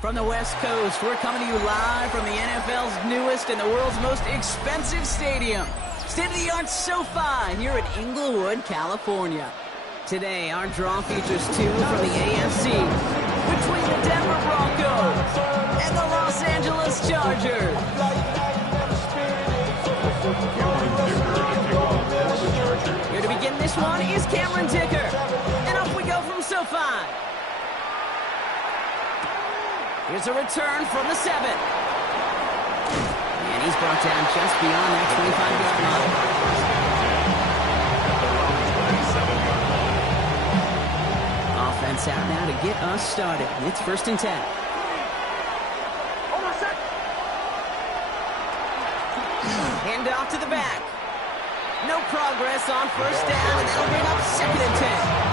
From the West Coast, we're coming to you live from the NFL's newest and the world's most expensive stadium, state-of-the-art SoFi here in Inglewood, California. Today, our draw features two from the AFC between the Denver Broncos and the Los Angeles Chargers. Here to begin this one is Cameron Dicker, and off we go from SoFi. Here's a return from the 7. And he's brought down just beyond that 25-yard line. Offense out now to get us started. It's 1st and 10. Hand off to the back. No progress on 1st down, and that'll bring up 2nd and 10.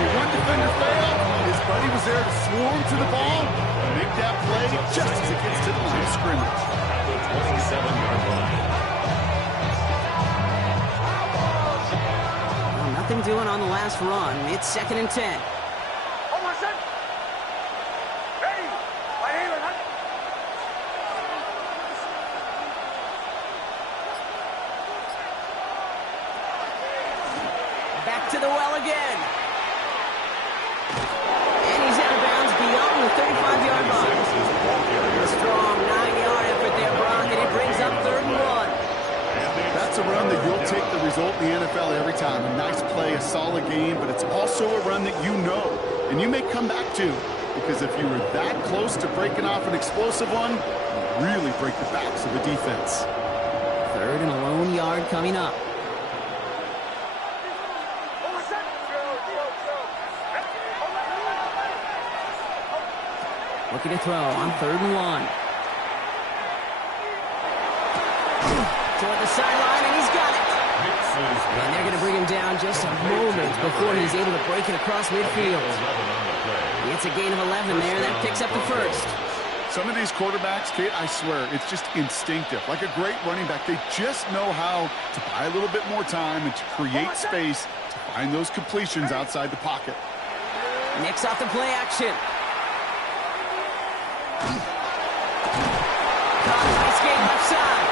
One defender failed. His buddy was there to swarm to the ball and make that play just as it gets to the line of scrimmage. 27-yard line. Well, nothing doing on the last run. It's 2nd and 10. Back to the well again. And he's out of bounds beyond the 35-yard line. A strong 9-yard effort there, Brock, and it brings up 3rd and 1. That's a run that you'll take the result in the NFL every time. A nice play, a solid game, but it's also a run that you know, and you may come back to, because if you were that close to breaking off an explosive one, you really break the backs of the defense. 3rd and a lone yard coming up. Looking to throw on 3rd and 1. Toward the sideline, and he's got it. And they're going to bring him down just a moment before he's able to break it across midfield. It's a gain of 11 there. That picks up the 1st. Some of these quarterbacks, Kate, I swear, it's just instinctive. Like a great running back, they just know how to buy a little bit more time and to create space to find those completions outside the pocket. Next off the play action. Caught by skate left side.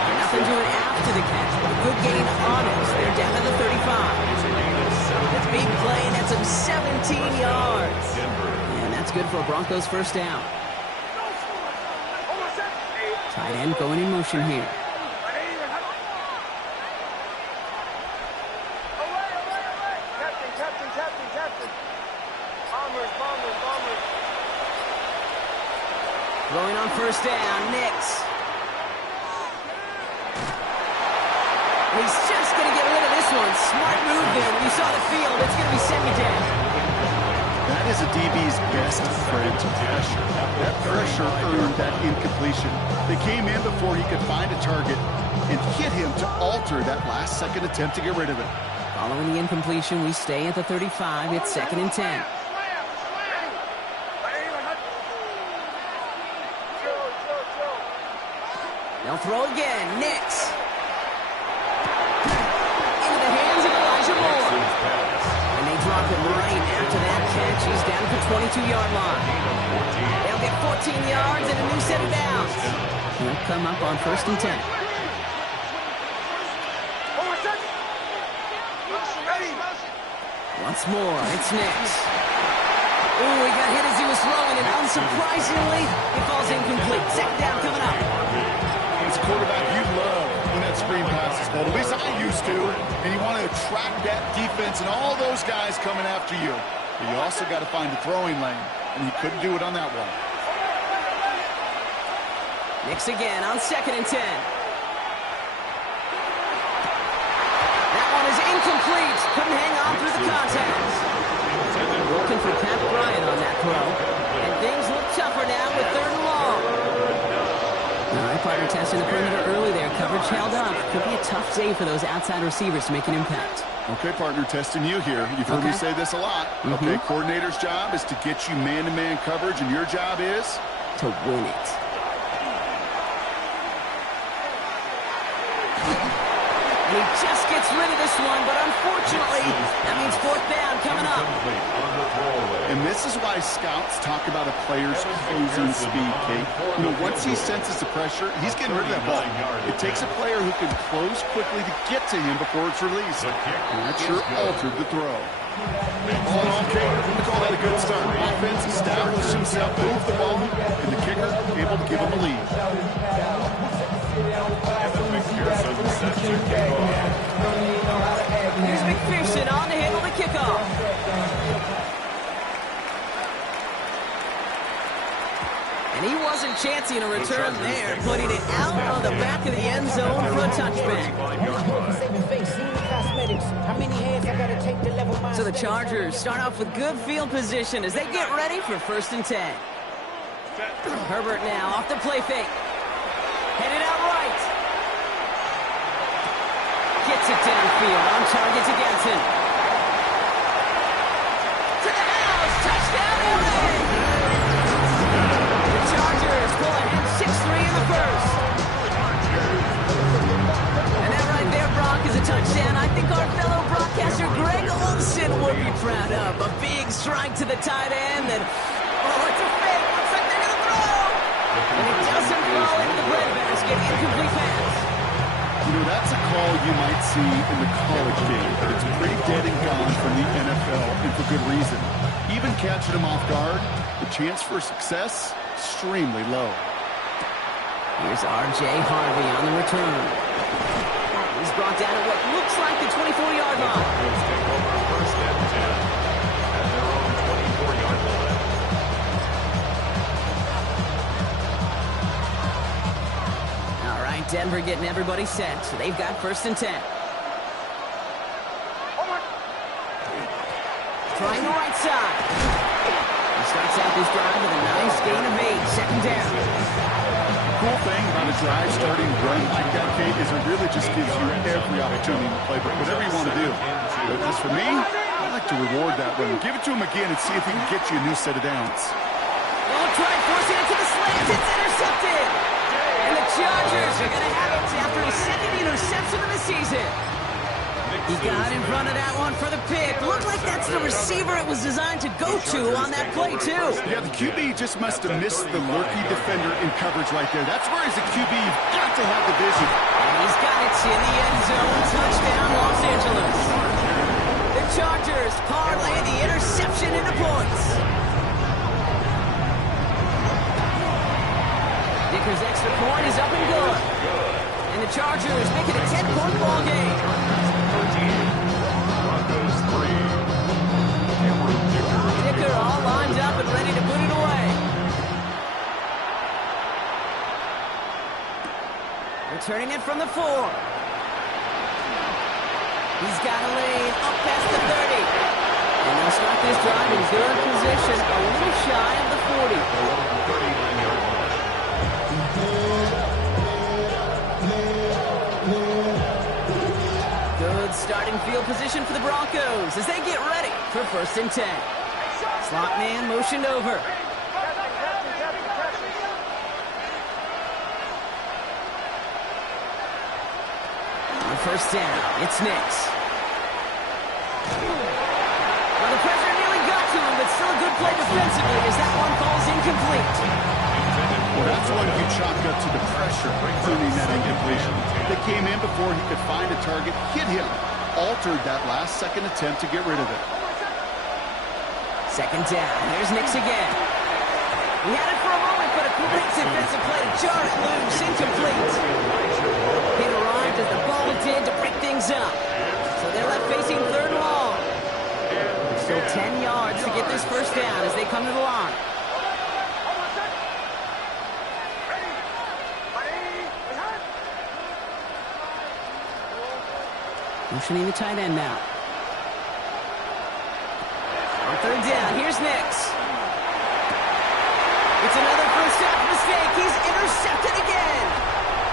And nothing doing after the catch, but a good gain on it. They're down to the 35. That's a big play, and that's some 17 yards. And that's good for a Broncos 1st down. Tight end going in motion here. Throwing on 1st down, Nix. He's just going to get rid of this one. Smart move there. When you saw the field, it's going to be 2nd down. That is a DB's best friend, pressure. That pressure earned that incompletion. They came in before he could find a target and hit him to alter that last-second attempt to get rid of it. Following the incompletion, we stay at the 35. It's 2nd and 10. They'll throw again. Nix. Into the hands of Elijah Moore. And they drop him right after that catch. He's down at the 22-yard line. They'll get 14 yards and a new set of downs. He'll come up on 1st and 10. Once more, it's Nix. Ooh, he got hit as he was throwing, and unsurprisingly, it falls incomplete. 2nd down coming up. As a quarterback, you love when that screen passes, but at least I used to, and you want to attract that defense and all those guys coming after you. But you also got to find the throwing lane, and he couldn't do it on that one. Nix again on 2nd and 10. That one is incomplete. Couldn't hang on through the contact. Looking for Pat Bryant on that throw. And things look tougher now with 3rd and long. All right, partner testing the perimeter early there. Coverage held up. Could be a tough day for those outside receivers to make an impact. Okay, partner, testing you here. You've heard me say this a lot. Okay, coordinator's job is to get you man-to-man coverage, and your job is? To win it. And he just gets rid of this one, but unfortunately, that means 4th down coming up. And this is why scouts talk about a player's closing speed, Kate. You know, once he senses the pressure, he's getting rid of that ball. It takes a player who can close quickly to get to him before it's released. And that sure altered the throw. All in all, Kate, we call that a good start. Offense established himself, moved the ball, and the kicker able to give him a lead. Here's McPherson on to handle the kickoff. And he wasn't chancing a return there, putting it out on the back of the end zone for a touchback. So the Chargers start off with good field position as they get ready for 1st and 10. Herbert now off the play fake. Headed out right. Gets it downfield, on target to Ganson. To the house, touchdown LA! The Chargers pull ahead 6-3 in the first. And that right there, Brock, is a touchdown I think our fellow broadcaster Greg Olsen would be proud of. A big strike to the tight end, and oh, it's a fake. Looks like they're going to throw. And it doesn't fall into the breadbasket. Incomplete pass. You know, that's a call you might see in the college game, but it's pretty dead and gone from the NFL, and for good reason. Even catching him off guard, the chance for success, extremely low. Here's R.J. Harvey on the return. He's brought down at what looks like the 24-yard line. Take over 1st and 10 at their own 24-yard line. All right, Denver getting everybody set, so they've got 1st and 10. Trying the right side. He starts out this drive with a nice gain of 8, 2nd down. The cool thing about a drive starting run like that, Kate, is it really just gives you every opportunity to play whatever you want to do. But as for me, I like to reward that run. Give it to him again and see if he can get you a new set of downs. Oh, try forcing it to the slant. It's intercepted. And the Chargers are going to have it after his 2nd interception of the season. He got in front of that one for the pick. Looked like that's the receiver it was designed to go to on that play, too. Yeah, the QB just must have missed the lurky defender in coverage right there. That's where, as a QB, you've got to have the vision. And he's got it in the end zone. Touchdown, Los Angeles. The Chargers parlay the interception into points. Dicker's extra point is up and good. And the Chargers make it a 10-point ball game. Broncos 3. Dicker all lined up and ready to put it away. Returning it from the 4. He's got a lane up past the 30. And they'll start this drive in good position, a little shy of the 40. 39-yard line. Good starting field position for the Broncos as they get ready for 1st and 10. Slot man motioned over. On 1st down, it's Nix. Well, the pressure nearly got to him, but still a good play defensively as that one falls incomplete. Well, that's one you chalk up to the pressure, earning that incompletion. They came in before he could find a target, hit him, altered that last-second attempt to get rid of it. 2nd down, here's Nix again. He had it for a moment, but a great defensive play to jar it loose, incomplete. He arrived as the ball did to break things up. So they're left facing 3rd and long. Still 10 yards to get this 1st down as they come to the line. Motioning the tight end now. On 3rd down, here's Nix. It's another first half mistake. He's intercepted again.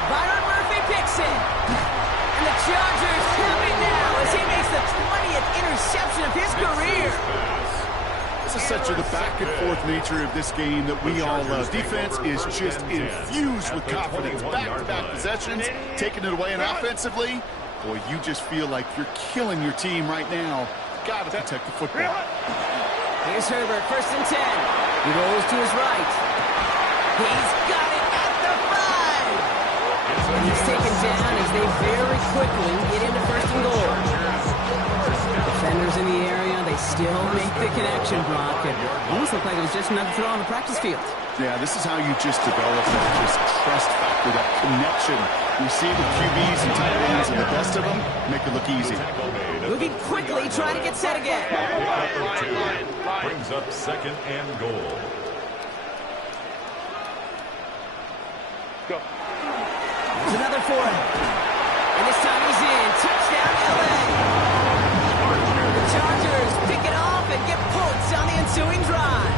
Byron Murphy picks it. And the Chargers have it now as he makes the 20th interception of his career. This is such a the back-and-forth nature of this game that we all love. Defense is just infused with confidence. Back-to-back possessions, taking it away, and offensively, boy, you just feel like you're killing your team right now. Got to protect the football. Here's Herbert, 1st and 10. He rolls to his right. He's got it at the 5. And he's taken down as they very quickly get into 1st and goal. Defenders in the area, they still make the connection, Brock. It almost looked like it was just another throw on the practice field. Yeah, this is how you just develop that just trust factor, that connection. You see with QBs and tight ends and the best of them, make it look easy. Moving quickly, trying to get set again. Brings up 2nd and goal. There's another for him. And this time he's in. Touchdown, LA. The Chargers pick it off and get points on the ensuing drive.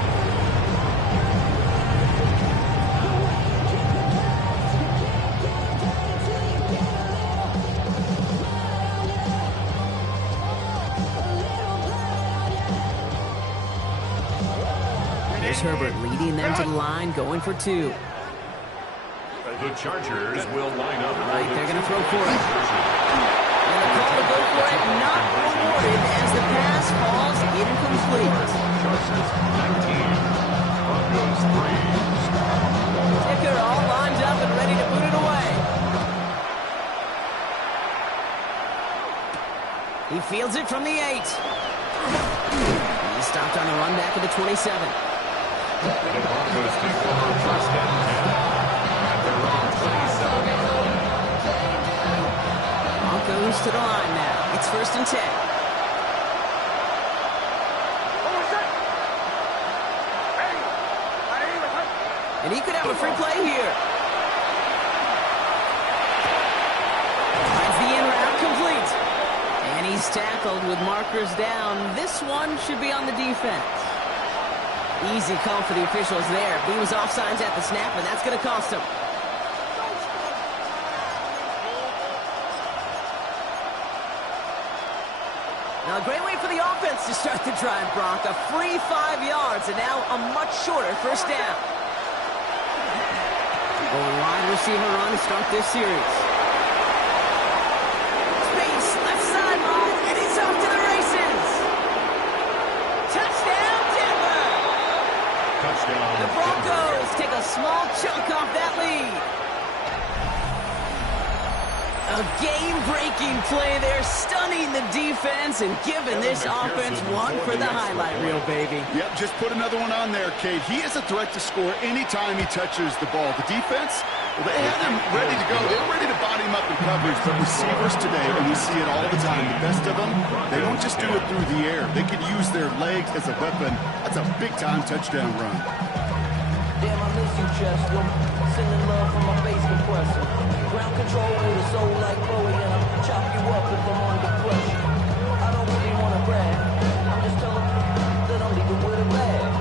Here's Herbert leading them to the line, going for 2. The Chargers will line up. Right, they're going to throw for it. And the call to go for it not rewarded as the pass falls incomplete. Chargers 19. Broncos 3. Ticker all lined up and ready to boot it away. He fields it from the 8. He's stopped on the run back of the 27. The Broncos take over 1st and 10. Broncos to the line now. It's 1st and 10. And he could have a free play here. Finds the in route complete. And he's tackled with markers down. This one should be on the defense. Easy call for the officials there. He was offsides at the snap, and that's going to cost him. Now, a great way for the offense to start the drive, Brock. A free 5 yards, and now a much shorter 1st down. Going wide receiver run to start this series. Space, left sideline, and he's off to the races. Touchdown, Denver! Touchdown. The Broncos take a small chunk off that lead. A game-breaking play there, stunning the defense and giving this offense one for the highlight reel, baby. Yep, just put another one on there, Cade. He is a threat to score anytime he touches the ball. The defense, well, they had him ready to go. They were ready to body him up in coverage, but receivers today, and we see it all the time, the best of them, they don't just do it through the air. They can use their legs as a weapon. That's a big-time touchdown run. Damn, I miss you, Chester. Sending love from my bass compressor. Ground control with a soul like Bowie, and I'll chop you up if I'm under pressure. I don't really want to brag. I'm just telling you that I'm leaving with a bag.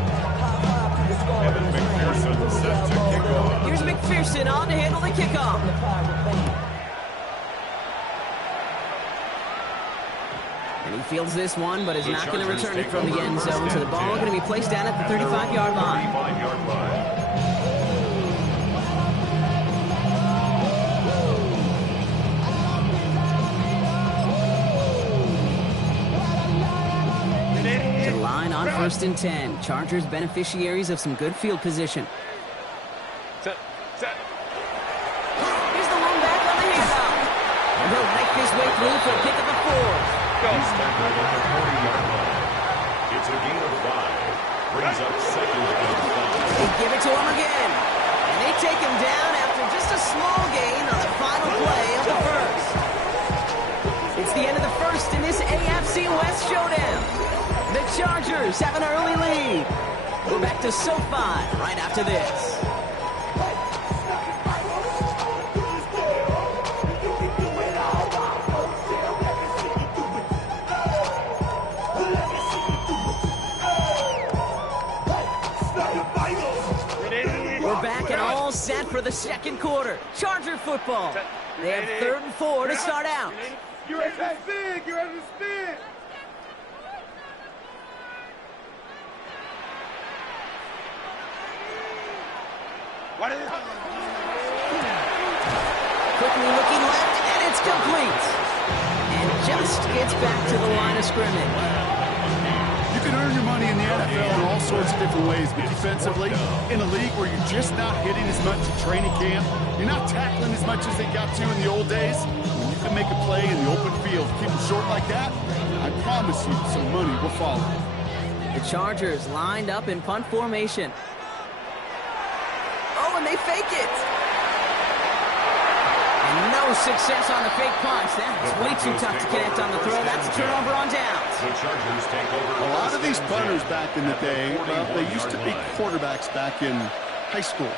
High five to the scar in this McPherson set to kick off. Here's McPherson on to handle the kickoff. the pirate band. And he fields this one, but is not going to return it from the end zone. So the ball going to be placed down at the 35-yard line. 35-yard line. To the line on 1st and 10. Chargers beneficiaries of some good field position. Set. Here's the one back on the handoff. And he'll make his way through for a pick of the 4. He's tackled at the 40-yard line. It's a gain of 5. Brings up 2nd and 5. They give it to him again. And they take him down after just a small gain on the final play of the 1st. It's the end of the 1st in this AFC West showdown. The Chargers have an early lead. We're back to SoFi right after this. We're back and all set for the 2nd quarter. Charger football. They have 3rd and 4 to start out. You ready to spin? You ready to spin? What is it? Quickly looking left, and it's complete. And just gets back to the line of scrimmage. You can earn your money in the NFL sorts of different ways, but defensively, in a league where you're just not hitting as much at training camp, you're not tackling as much as they got to in the old days, when you can make a play in the open field, keep them short like that, I promise you some money will follow. The Chargers lined up in punt formation. Oh, and they fake it. And no success on the fake punch. That's way too tough to connect on the throw. That's a turnover on downs. The Chargers take over. A lot of these punters back in the day, well, they used to be quarterbacks back in high school.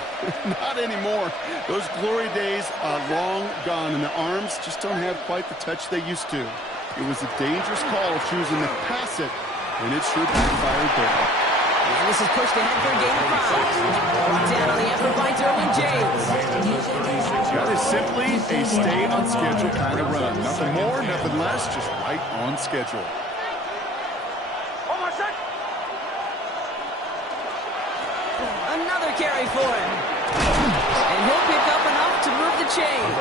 Not anymore. Those glory days are long gone, and the arms just don't have quite the touch they used to. It was a dangerous call choosing to pass it, and it sure backfired there. And this is pushed ahead for a gain of 5. Brought down on the effort by Derwin James. That is simply a stay-on-schedule kind of run. Nothing more, nothing less, just right on schedule. Another carry for him. And he'll pick up enough to move the chains.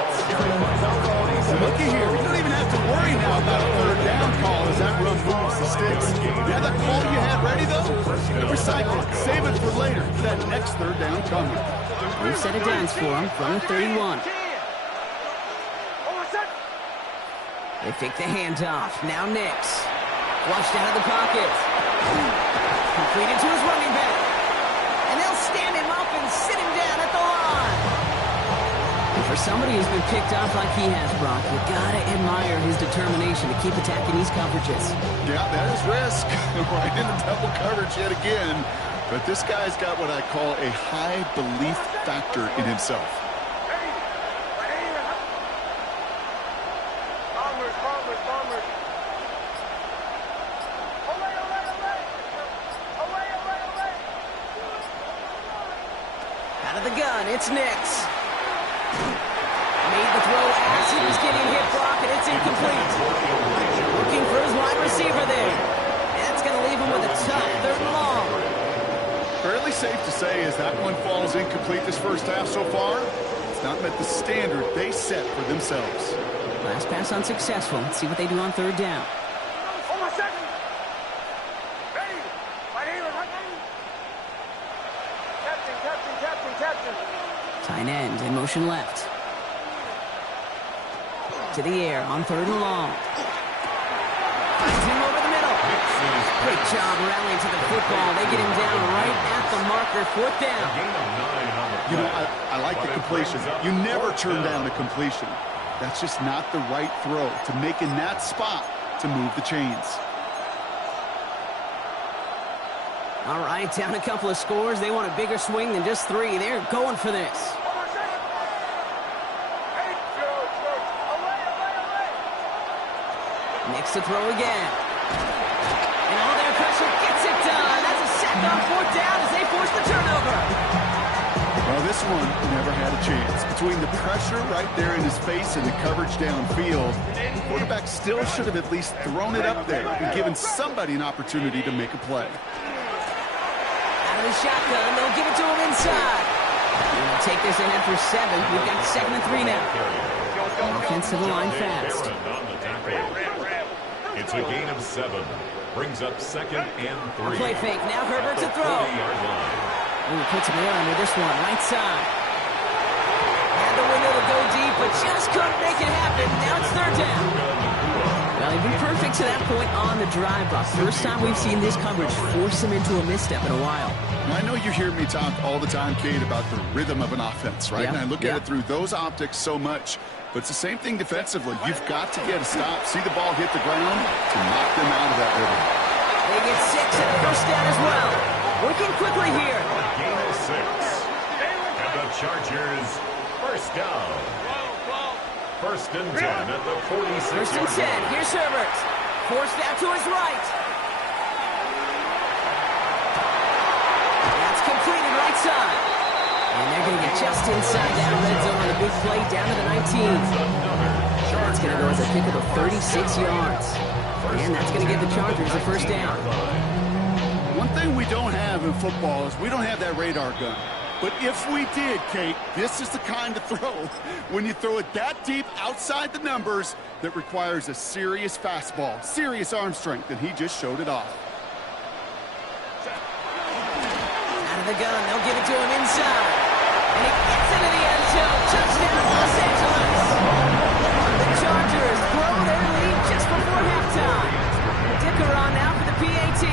Looky here, you don't even have to worry now about a third down call as that run moves the sticks. Yeah, that call you had ready, though? Recycle it. Save it for later. That next third down coming. New set of downs for him from the 31. They fake the handoff. Now Nix. Flushed out of the pocket. Completed to his running back. And they'll stand him up and sit him down at the line. And for somebody who's been picked off like he has, Brock, you gotta admire his determination to keep attacking these coverages. Yeah, that is risk. Right into double coverage yet again. But this guy's got what I call a high belief factor in himself. Out of the gun, it's Nix. Made the throw as he was getting hit, Brock, and it's incomplete. Looking for his wide receiver there. That's going to leave him with a tough third and long. Fairly safe to say as that one falls incomplete this first half so far, it's not met the standard they set for themselves. Last pass unsuccessful. Let's see what they do on third down. Tight end in motion left. To the air on third and long. Finds him over the middle. Great job rallying to the football. They get him down right at the marker. Fourth down. You know, I like the completion. You never turn down a completion. That's just not the right throw to make in that spot to move the chains. All right, down a couple of scores. They want a bigger swing than just 3. They're going for this. Next to throw again. And all their pressure gets it done. That's a sack on fourth down as they force the turnover. Well, this one never had a chance. Between the pressure right there in his face and the coverage downfield, the quarterback still should have at least thrown it up there and given somebody an opportunity to make a play. Out of the shotgun, they'll give it to him inside. And they'll take this ahead for 7. We've got 2nd and 3 now. Offensive line fast. It's a gain of 7. Brings up 2nd and 3. Play fake. Now Herbert to throw. Ooh, puts him there under this one. Right side. Had the window to go deep, but just couldn't make it happen. Now it's third down. Well, he'd been perfect to that point on the drive, Buck. First time we've seen this coverage force him into a misstep in a while. Now, I know you hear me talk all the time, Kate, about the rhythm of an offense, right? Yep. And I look at it through those optics so much. But it's the same thing defensively. You've got to get a stop, see the ball hit the ground to knock them out of that rhythm. They get 6 and a first down as well. Working quickly here. Gain of 6. And the Chargers first down. 1st and 10 at the 46. 1st and 10. Here's Herbert. Forced out to his right. That's completed right side. And they're going to get just inside that red zone on a big play down to the 19. That's going to go as a kick of 36 yards. And that's going to give the Chargers a first down. One thing we don't have in football is we don't have that radar gun. But if we did, Kate, this is the kind of throw, when you throw it that deep outside the numbers, that requires a serious fastball, serious arm strength, and he just showed it off. Out of the gun, they'll give it to him inside. And he gets into the end zone. Touchdown, Los Angeles. The Chargers grow their lead just before halftime. Dicker on now for the PAT.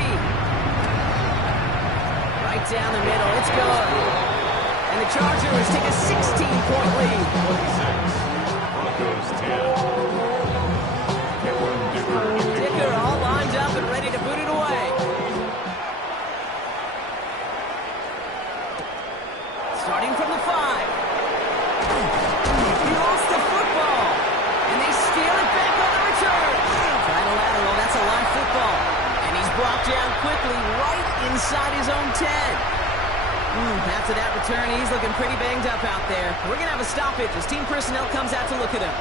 Right down the middle, it's good. And the Chargers take a 16-point lead. 26, Broncos 10. Dicker all lined up and ready to boot it away. Starting from the 5. He lost the football. And they steal it back on the return. Trying to lateral, that's a live football. And he's brought down quickly right inside his own 10. After that return, he's looking pretty banged up out there. We're going to have a stoppage as team personnel comes out to look at him.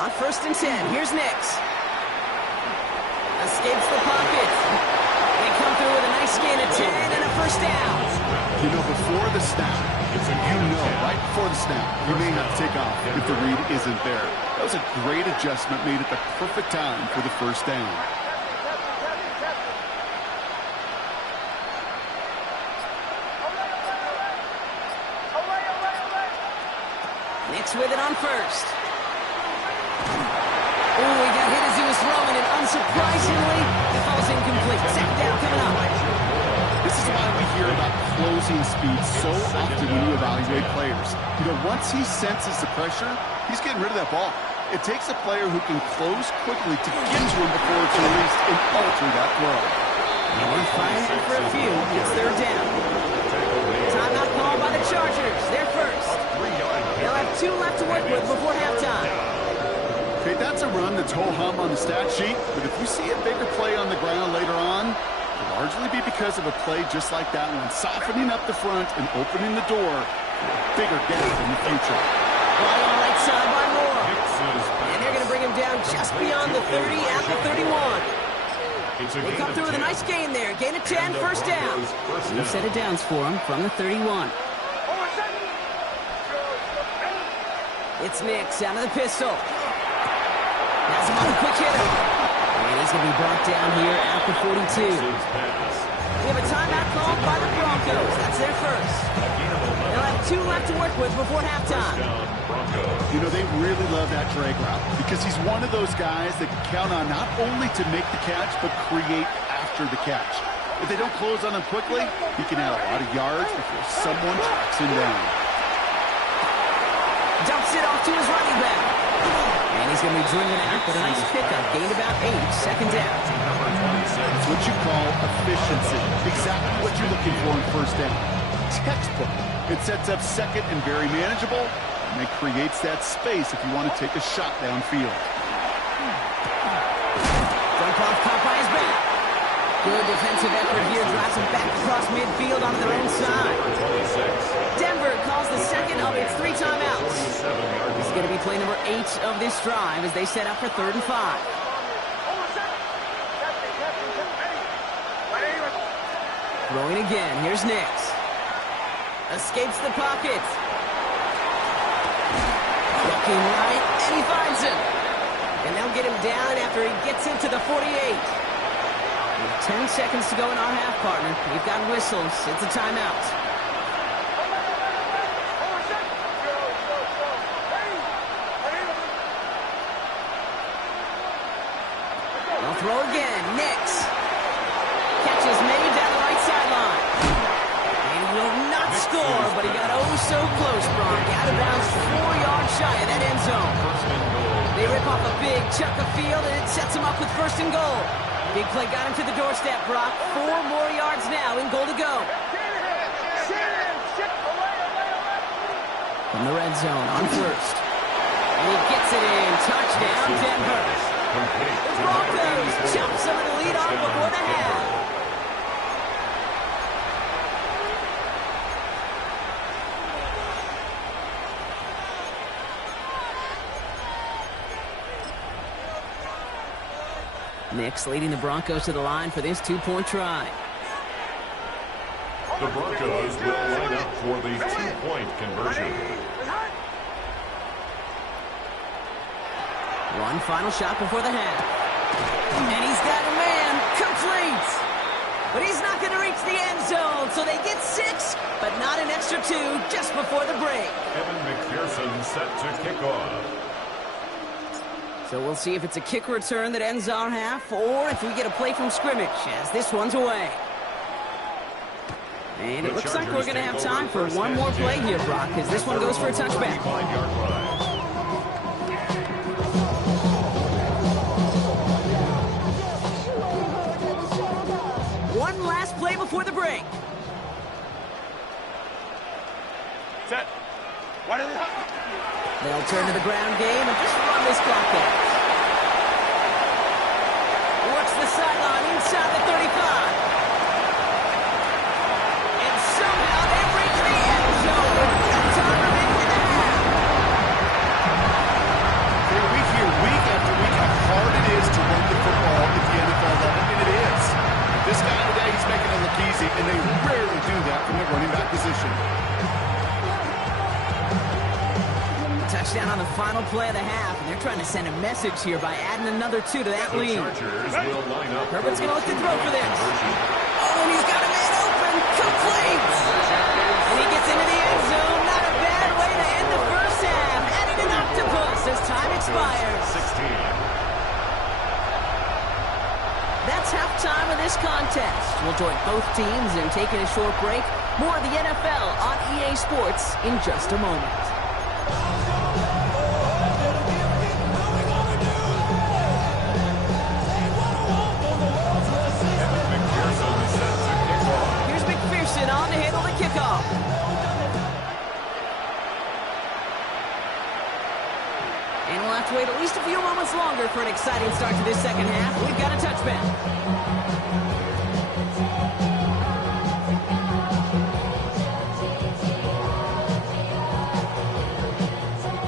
On 1st and 10, here's Nix. Escapes the pocket. They come through with a nice gain of 10 and a first down. You know, before the snap, right before the snap, you may have to take off if the read isn't there. That was a great adjustment made at the perfect time for the first down. Nix with it on 1st. Oh, he got hit as he was throwing, and unsurprisingly, it falls incomplete. Second down coming up. This is why we hear about closing speed so often when you evaluate players. You know, once he senses the pressure, he's getting rid of that ball. It takes a player who can close quickly to get to him before it's released and alter that throw. And we're firing for a few. It's 3rd down. Timeout called by the Chargers. They're first. They'll have 2 left to work with before halftime. Okay, that's a run that's ho-hum on the stat sheet, but if you see a bigger play on the ground later on, it'll largely be because of a play just like that one, softening up the front and opening the door for a bigger gap in the future. Ball on the right side by Moore. And they're going to bring him down just beyond the 30 at the 31. They come through with a nice gain there. Gain of 10, first down. New set of downs for him from the 31. It's Nix out of the pistol. Has him on the quick hitter. And he's going to be brought down here at the 42. We have a timeout called by the Broncos. That's their first. They'll have 2 left to work with before halftime. You know, they really love that drag route because he's one of those guys that can count on not only to make the catch, but create after the catch. If they don't close on him quickly, he can add a lot of yards before someone tracks him down. Dumps it off to his running back. And he's going to be driven out, but a nice pickup. Gained about 8, second down. It's what you call efficiency. Exactly what you're looking for in first down. Textbook. It sets up second and very manageable, and it creates that space if you want to take a shot downfield. Dump off caught by his back. Good defensive effort here. Drives him back across midfield onto their own side. Denver calls the second of its 3 timeouts. This is going to be play number 8 of this drive as they set up for 3rd and 5. Throwing again. Here's Nix. Escapes the pocket. Looking right, and he finds him. And they'll get him down after he gets into the 48. With 10 seconds to go in our half, partner. We've got whistles. It's a timeout. They'll throw again. Nix. Catches made down the right sideline. And he will not score, but he got oh so close, Brock. Out of bounds 4 yards shy of that end zone. They rip off a big chunk of field, and it sets him up with 1st and goal. Big play got him to the doorstep, Brock. 4 more yards now in goal to go. From the red zone on 1st. And he gets it in. Touchdown, Denver. The Broncos jump some of the lead on before the half. Nix leading the Broncos to the line for this 2-point try. The Broncos will line up for the 2-point conversion. One final shot before the half. And he's got a man. Complete. But he's not going to reach the end zone, so they get 6, but not an extra 2 just before the break. Evan McPherson set to kick off. So we'll see if it's a kick return that ends our half, or if we get a play from scrimmage, as this one's away. And it looks like we're going to have time for one more play here, Brock, as this one goes for a touchback. One last play before the break. Set. What is it? They'll turn to the ground game and just run this clock out. Works the sideline inside the 35. And somehow they reach the end zone with no time remaining in the half. We hear week after week how hard it is to run the football at the NFL level, and it is. This guy today, he's making it look easy, and they rarely do that from the running back position. Touchdown on the final play of the half, and they're trying to send a message here by adding another 2 to that lead. Herbert's going to look to throw for this. Oh, and he's got a man open. Complete. And he gets into the end zone. Not a bad way to end the first half. Adding an octopus as time expires. 16. That's halftime of this contest. We'll join both teams in taking a short break. More of the NFL on EA Sports in just a moment. Here's McPherson on to handle the kickoff. And we'll have to wait at least a few moments longer for an exciting start to this second half. We've got a touchback.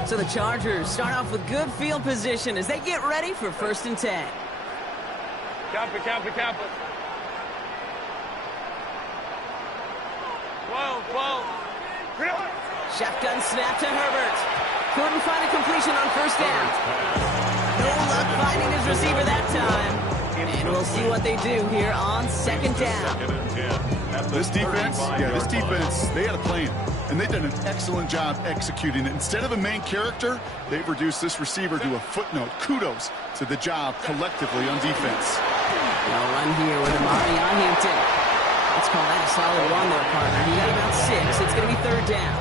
So the Chargers start off with good field position as they get ready for 1st and 10. Cap it. 12. Shotgun snap to Herbert. Couldn't find a completion on 1st down. No luck finding his receiver that time. And we'll see what they do here on 2nd down. This defense, they had a plan, and they've done an excellent job executing it. Instead of a main character, they've reduced this receiver to a footnote. Kudos to the job collectively on defense. No run here with Amari on Hampton. Let's call that a solid run there, partner. He got about 6. It's going to be 3rd down.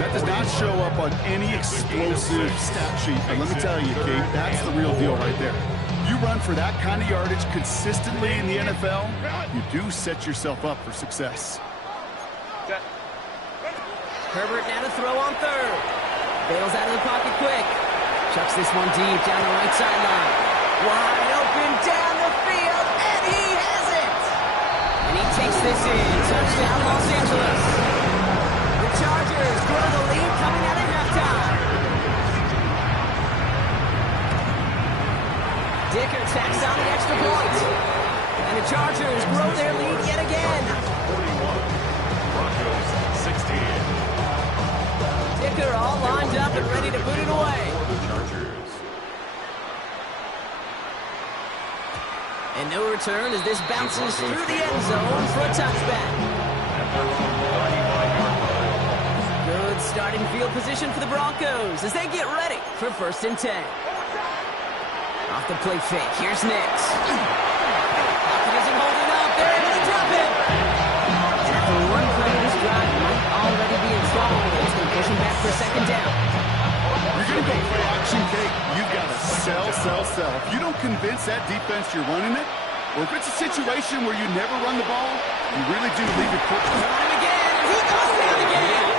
That does not show up on any explosive stat sheet, but let me tell you, Kate, that's the real deal right there. You run for that kind of yardage consistently in the NFL, you do set yourself up for success. Herbert now to throw on 3rd. Bails out of the pocket quick. Chucks this one deep down the right sideline. Wide open down the field, and he has it! And he takes this in. Touchdown, Los Angeles. The Chargers grow the lead coming out of halftime. Dicker tacks on the extra point. And the Chargers grow their lead yet again. 41. Broncos 16. Dicker all lined up and ready to put it away. For the Chargers. And no return as this bounces through the end zone for a touchback. Good starting field position for the Broncos as they get ready for 1st and 10. Off the play fake, here's Nix. Pocket isn't holding up, they're able to drop it. And after one play, this drive might already be in trouble. It's going to push him back for 2nd down. You're going to go play action, Kate. You've got to sell. If you don't convince that defense you're running it, or if it's a situation where you never run the ball, you really do leave it quick. Run him again, and he goes down again.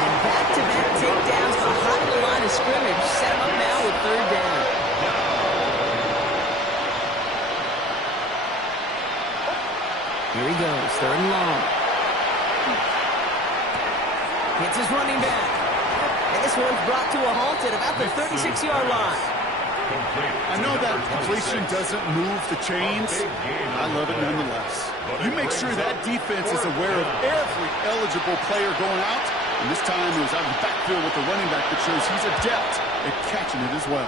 And back-to-back takedowns behind the line of scrimmage. Set him up now with 3rd down. Here he goes, 3rd and long. Hits his running back. And this one's brought to a halt at about the 36-yard line. I know that completion doesn't move the chains. I love it nonetheless. You make sure that defense is aware of every eligible player going out. And this time it was out of the backfield with the running back that shows he's adept at catching it as well.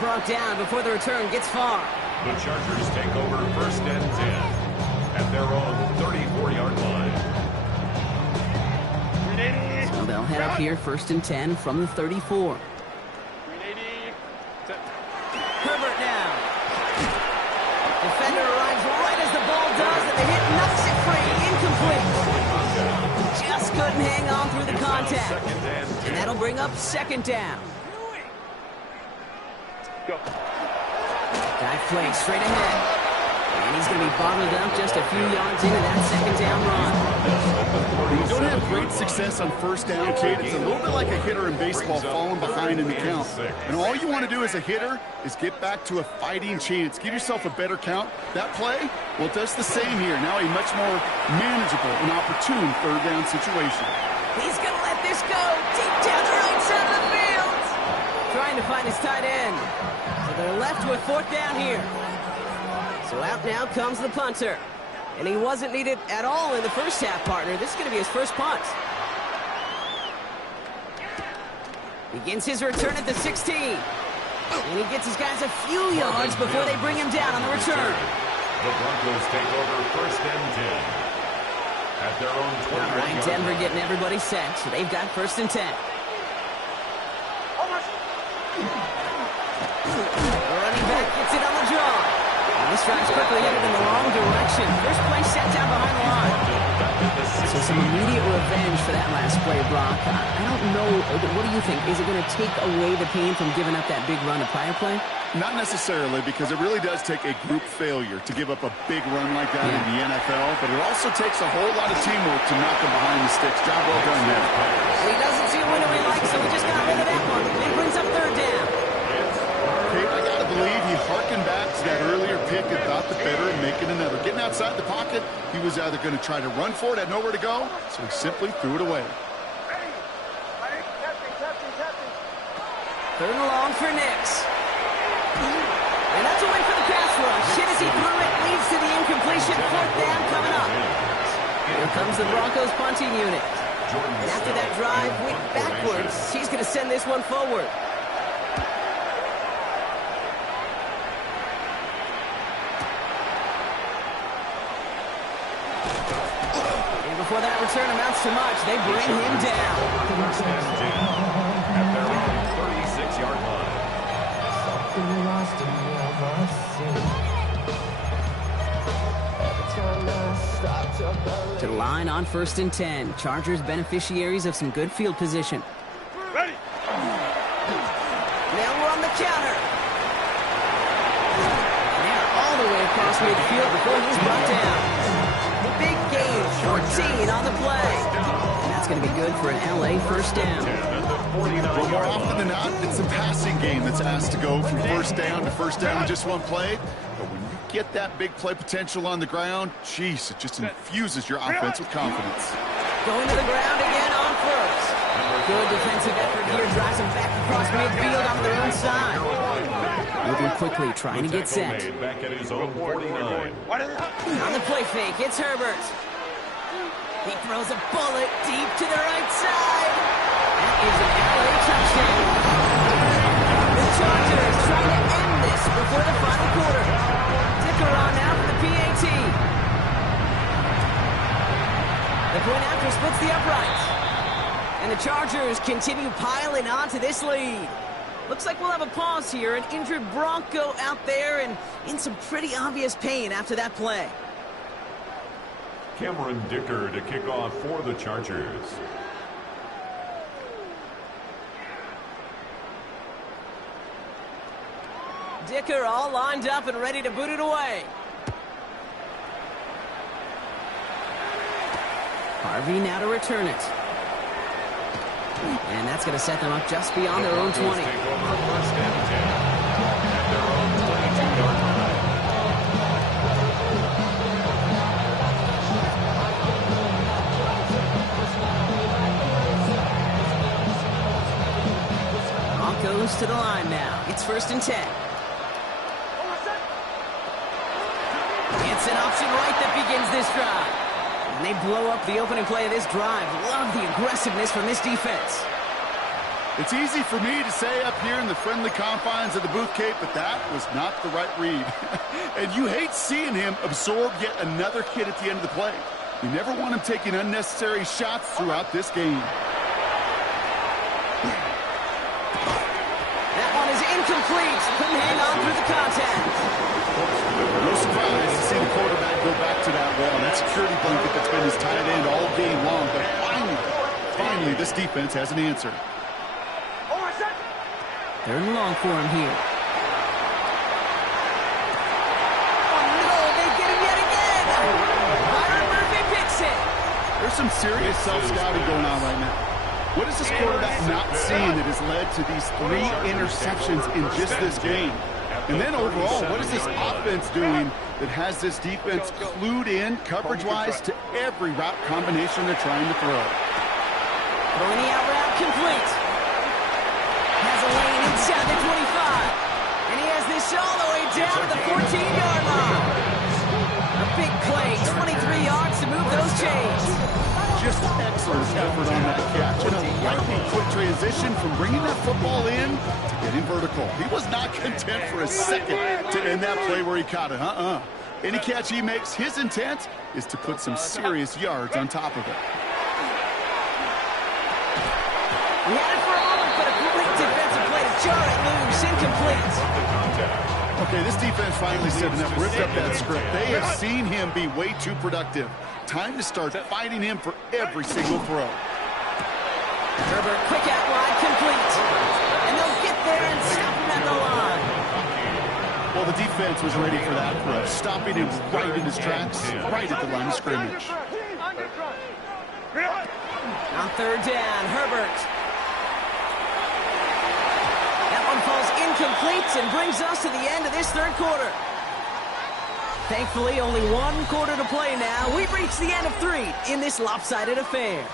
brought down before the return gets far. The Chargers take over 1st and 10 at their own 34-yard line. So they'll head up here 1st and 10 from the 34. Herbert now. Defender arrives right as the ball does, and the hit knocks it free. Incomplete. Just couldn't hang on through the contact. And that'll bring up 2nd down. Go. Dive play straight ahead. And he's going to be bottled up just a few yards into that 2nd down run. When you don't have great success on 1st down, Kate, it's a little bit like a hitter in baseball falling behind in the count. And all you want to do as a hitter is get back to a fighting chance. Give yourself a better count. That play, well, it does the same here. Now a much more manageable and opportune 3rd down situation. He's going to let this go deep down the right side of the field. Trying to find his tight end. So they're left with 4th down here. So out now comes the punter. And he wasn't needed at all in the first half, partner. This is going to be his first punt. Begins his return at the 16. And he gets his guys a few yards before they bring him down on the return. The Broncos take over 1st and 10 at their own 20. All right, Denver getting everybody set. So they've got 1st and 10. The running back gets it on the draw. This drive's quickly headed in the wrong direction. First play set down behind the line. So some immediate revenge for that last play, Brock. I don't know. What do you think? Is it going to take away the pain from giving up that big run a prior play? Not necessarily, because it really does take a group failure to give up a big run like that in the NFL, but it also takes a whole lot of teamwork to knock him behind the sticks. Job well done there. And he doesn't see a window he likes, so he just got rid of that one. It brings up 3rd down. Kate, I got to believe he harkened back to that earlier pick and thought the better and making another. Getting outside the pocket, he was either going to try to run for it, had nowhere to go, so he simply threw it away. 3rd and long for Nix. And that's a win for the pass rush. Hit as he threw it, leads to the incompletion. 4th down coming up. Here comes the Broncos punting unit. And after that drive went backwards, he's going to send this one forward. And before that return amounts to much, they bring him down. 1st and 10 at their own 36-yard line. To the line on 1st and 10. Chargers beneficiaries of some good field position. Ready. Now we're on the counter. And they're all the way across midfield before he's brought down. Big gain, 14 on the play. And that's going to be good for an LA 1st down. Well, more often than not, it's the passing game that's asked to go from 1st down to 1st down in just one play. But when you get that big play potential on the ground, geez, it just infuses your offense with confidence. Going to the ground again on 1st. Good defensive effort here, drives him back across midfield on their own side. Moving quickly, trying to get set. Back at his own 49. On the play fake, it's Herbert. He throws a bullet deep to the right side. That is an LA touchdown. The Chargers trying to end this before the final quarter. Ticker on now for the PAT. The point after splits the uprights. And the Chargers continue piling on to this lead. Looks like we'll have a pause here. An injured Bronco out there and in some pretty obvious pain after that play. Cameron Dicker to kick off for the Chargers. Dicker all lined up and ready to boot it away. Harvey now to return it. And that's going to set them up just beyond their own 20. Take over 1st and 10 at their own 22-yard line. Broncos to the line now. It's 1st and 10. It's an option right that begins this drive. And they blow up the opening play of this drive. Love the aggressiveness from this defense. It's easy for me to say up here in the friendly confines of the booth, Kate, but that was not the right read. And you hate seeing him absorb yet another hit at the end of the play. You never want him taking unnecessary shots throughout this game. That one is incomplete. Couldn't hang on through the contact. No surprise to see the quarterback go back to that wall. That security blanket that's been his tight end all game long. But finally, this defense has an answer. They're in long for him here. Oh, no, they get him yet again. Byron Murphy picks it. There's some serious self-scouting going on right now. What is this quarterback not seeing that has led to these 3 interceptions in just this game? And then overall, what is this offense doing that has this defense clued in coverage-wise to every route combination they're trying to throw? Throwing the out route complete. Has a lane inside the 25. And he has this all the way down to the 14-yard line. A big play, 23 yards to move those chains. Just excellent effort on that catch. And a lightning quick transition from bringing that football in to getting vertical. He was not content for a second to end that play where he caught it. Any catch he makes, his intent is to put some serious yards on top of it. He had it for a moment, but a great defensive play to jar it loose. Incomplete. Okay, this defense finally stepping up, ripped up that script. They have seen him be way too productive. Time to start fighting him for every single throw. Herbert, quick out wide, complete. And they'll get there and stop him at the line. Well, the defense was ready for that throw, stopping him right in his tracks, right at the line of scrimmage. On third down, Herbert. That one falls incomplete and brings us to the end of this third quarter. Thankfully, only 1 quarter to play now. We've reached the end of 3 in this lopsided affair.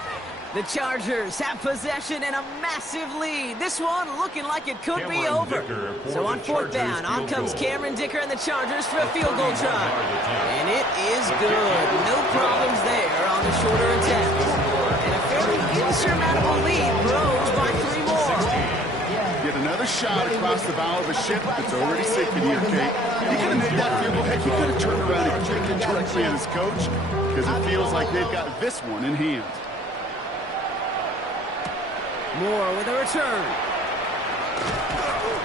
The Chargers have possession and a massive lead. This one looking like it could be over. So on fourth down, on comes Cameron Dicker and the Chargers for a field goal try. And it is good. No problems there on the shorter attempt. And a fairly insurmountable lead grows by 3 more. Get another shot across the bow of a ship that's already sinking here, Kate. He could have made that field goal. Heck, he could have turned around and kicked it directly at his coach because it feels like they've got this one in hand. Moore with a return.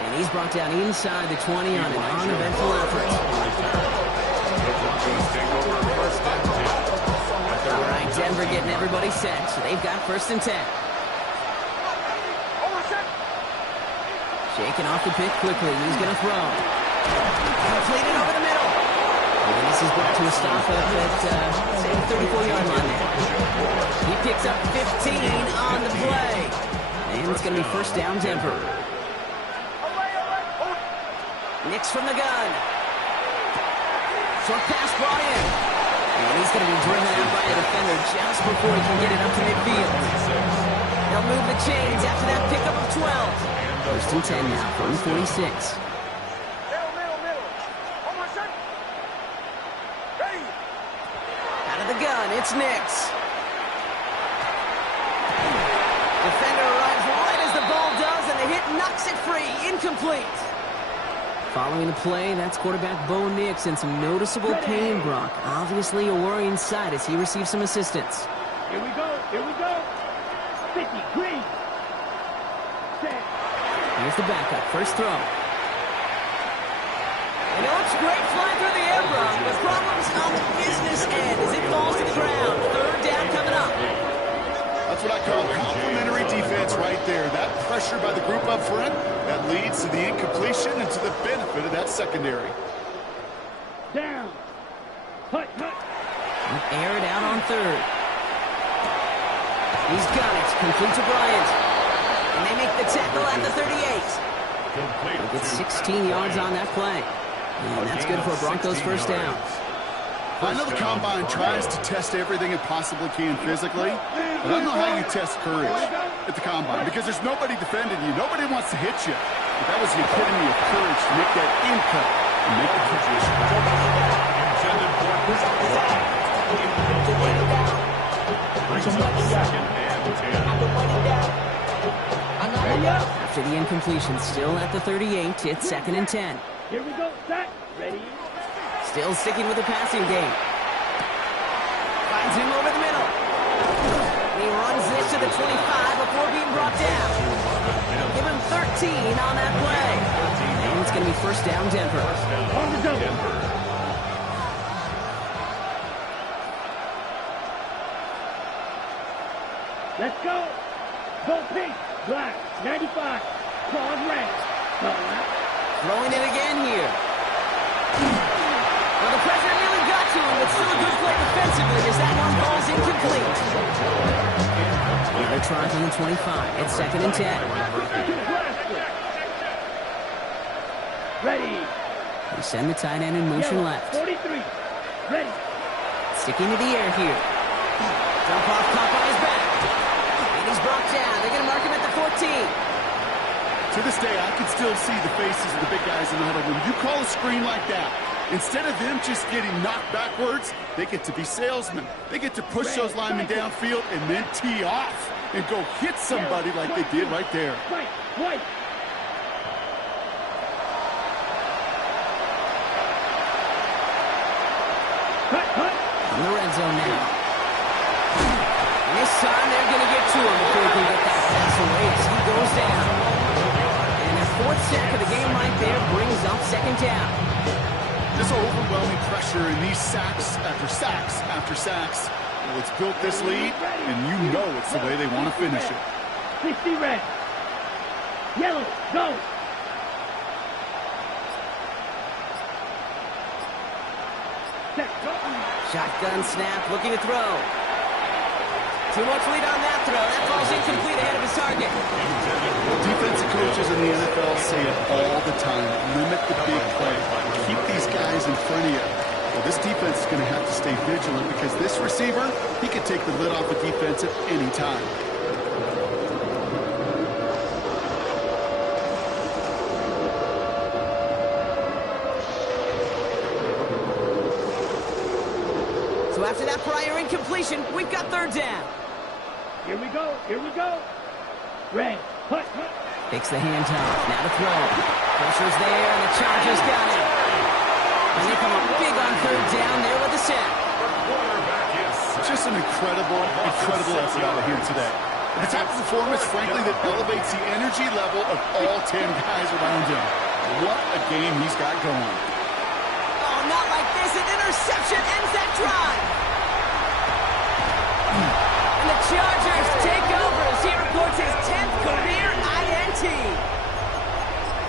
And he's brought down inside the 20 on an uneventful effort. All right, Denver getting everybody set, so they've got 1st and 10. Shaking off the pick quickly. He's going to throw. Completed over the middle. And this is brought to a stop up at, say, the 34-yard line there. He picks up 15 on the play. And it's going to be 1st down, Denver. Nix from the gun. Short pass brought in. And he's going to be driven out by a defender just before he can get it up to midfield. They'll move the chains after that pickup of 12. 1st and 10 now from 46. Out of the gun, it's Nix. Defender arrives right as the ball does, and the hit knocks it free. Incomplete. Following the play, that's quarterback Bo Nix in some noticeable pain, Brock. Obviously a worrying sight as he receives some assistance. Here we go. 50, green. Here's the backup. 1st throw. And it looks great flying through the air, Brock. The problem's on the business end as it falls to the ground. 3rd down coming up. That's what I call complimentary defense right there. That pressure by the group up front, that leads to the incompletion and to the benefit of that secondary. Down. Hut. Air it out on 3rd. He's got it. Complete to Bryant. And they make the tackle at the 38. They get 16 yards on that play. And that's good for Broncos' 1st down. I know the Combine tries to test everything it possibly can physically, but I don't know how you test courage at the Combine because there's nobody defending you. Nobody wants to hit you. But that was the epitome of courage to make that in-cut and make the catch. Intended for brings up 2nd and 10. After the incompletion, still at the 38, it's 2nd and 10. Here we go. Set. Ready. Still sticking with the passing game. Finds him over the middle. And he runs this to the 25 before being brought down. Give him 13 on that play. And it's going to be 1st down, Denver. On the double. Let's go. Go pink. Black. 95. Claws red. Throwing it again here. Well, the pressure nearly got to him, but still a good play defensively as that one falls incomplete. They're trying from the 25. It's 2nd and 10. Ready. They send the tight end in motion left. 43. Ready. Sticking to the air here. Dump off, caught on his back. And he's brought down. They're going to mark him at the 14. To this day, I can still see the faces of the big guys in the huddle. When you call a screen like that, instead of them just getting knocked backwards, they get to be salesmen. They get to push those linemen downfield and then tee off and go hit somebody like they did right there. Right. White. Cut. In the red zone now. And this time they're going to get to him before he can get that pass away as he goes down. And their 4th sack of the game right there brings up 2nd down. This overwhelming pressure and these sacks after sacks after sacks, well, it's built this lead, and you know it's the way they want to finish it. 60 red. Yellow. Go. Set. Go. Shotgun snap, looking to throw. Too much lead on that throw. That falls incomplete ahead of his target. Defensive coaches in the NFL say it all the time. Limit the big play. Keep these guys in front of you. Well, this defense is going to have to stay vigilant because this receiver, he can take the lid off a defense at any time. So after that prior incompletion, we've got 3rd down. Here we go. Red. Cut. Takes the handoff. Now to throw. Pressure's there, and the Chargers got it. And they come up big on 3rd down there with the sack. Just an incredible effort out of here today. The type of performance, frankly, that elevates the energy level of all 10 guys around him. What a game he's got going. Oh, not like this. An interception ends that drive. And the Chargers take over as he reports his 10th career INT.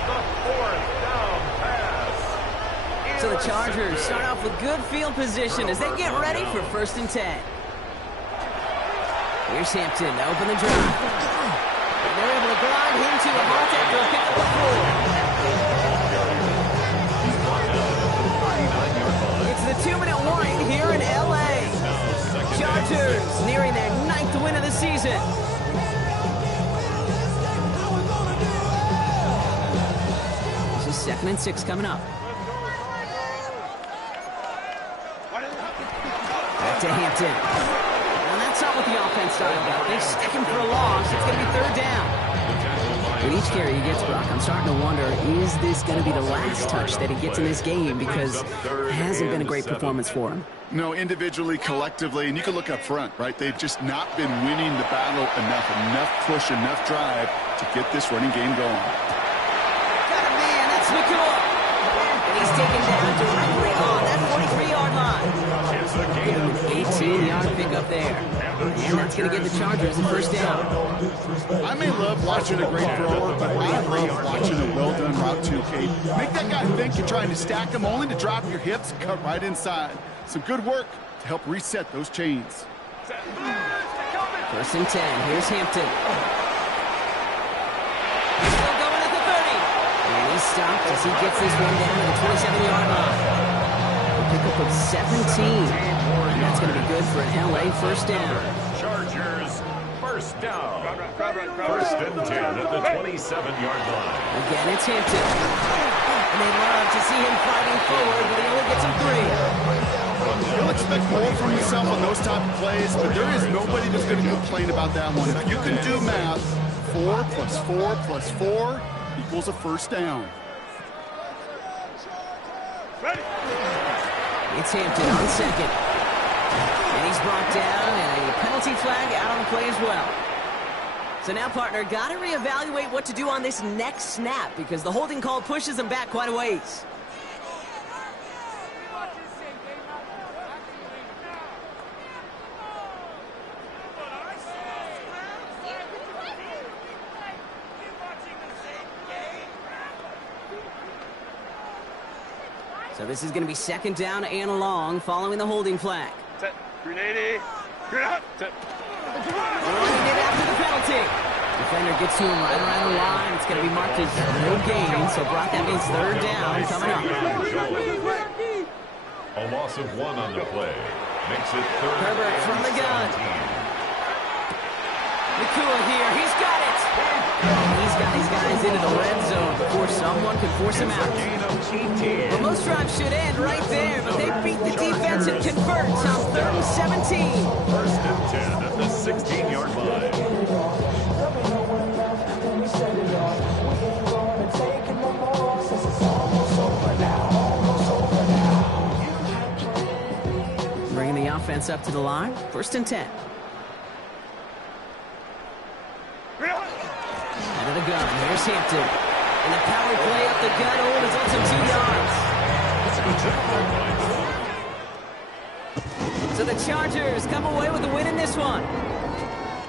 The 4th down pass. So the Chargers start off with good field position as they get ready for 1st and 10. Here's Hampton to open the drive. And they're able to glide him to the hot after a pick up the 4. It's the 2-minute warning here in L.A. Chargers nearing their 9th win of the season. This is 2nd and 6 coming up. Back to Hampton. And that's not what the offense started about. They stick him for a loss. It's going to be 3rd down. With each carry he gets, Brock, I'm starting to wonder, is this going to be the last touch that he gets in this game? Because it hasn't been a great performance for him. No, individually, collectively, and you can look up front, right? They've just not been winning the battle enough push, enough drive to get this running game going. Got a man, that's McCoy. And he's taken down directly on that 43-yard line. Give him an 18-yard pickup there. And that's going to give the Chargers the 1st down. I may love watching a great thrower, but I love watching a well-done route too, Kate. Make that guy think you're trying to stack him only to drop your hips and cut right inside. Some good work to help reset those chains. 1st and 10. Here's Hampton. He's still going at the 30. And he's stopped as he gets this one down to the 27-yard line. Pick up of 17. And that's going to be good for an L.A. 1st down. Chargers, 1st down. 1st and 10 at the 27-yard line. Again, it's Hampton. And they love to see him fighting forward, but he only gets him 3. You'll expect more from yourself on those type of plays, but there is nobody that's going to complain about that one. If you can do math, 4 plus 4 plus 4 equals a first down. It's Hampton on second. And he's brought down, and a penalty flag out on the play as well. So now, partner, got to reevaluate what to do on this next snap because the holding call pushes him back quite a ways. So this is going to be second down and long following the holding flag. Set. 380. Good out. Set. Running it after the penalty. Defender gets to him right around the line. It's going to be marked as no gain. So Brock, that means third down coming up. A loss of 1 on the play. Makes it third. Herbert from the gun. Nakua here. He's got it. He's got these guys into the red zone before someone can force him out. Well, most drives should end right there, but they beat the defense and converts on 3rd and 17. First and 10 at the 16-yard line. Bringing the offense up to the line. 1st and 10. Out of the gun. Here's Hampton. And the power play up the gut. Oh, results in 2 yards. So the Chargers come away with the win in this one.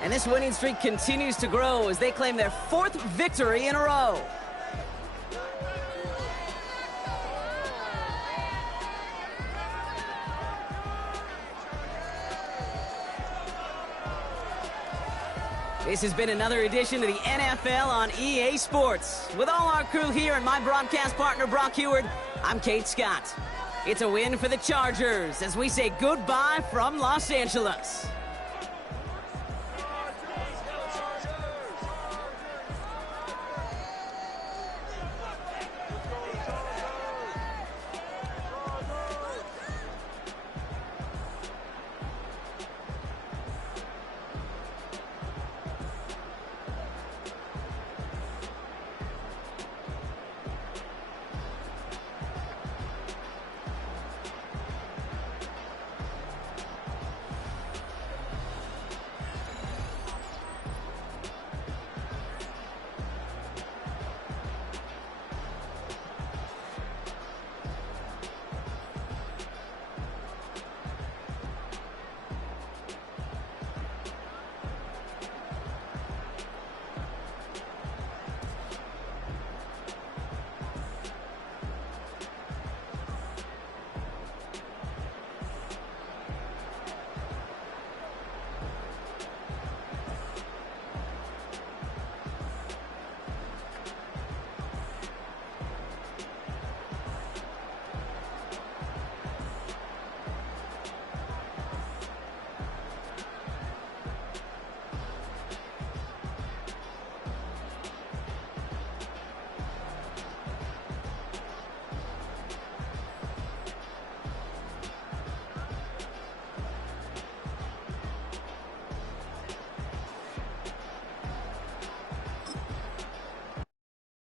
And this winning streak continues to grow as they claim their 4th victory in a row. This has been another edition of the NFL on EA Sports. With all our crew here and my broadcast partner, Brock Heward, I'm Kate Scott. It's a win for the Chargers as we say goodbye from Los Angeles.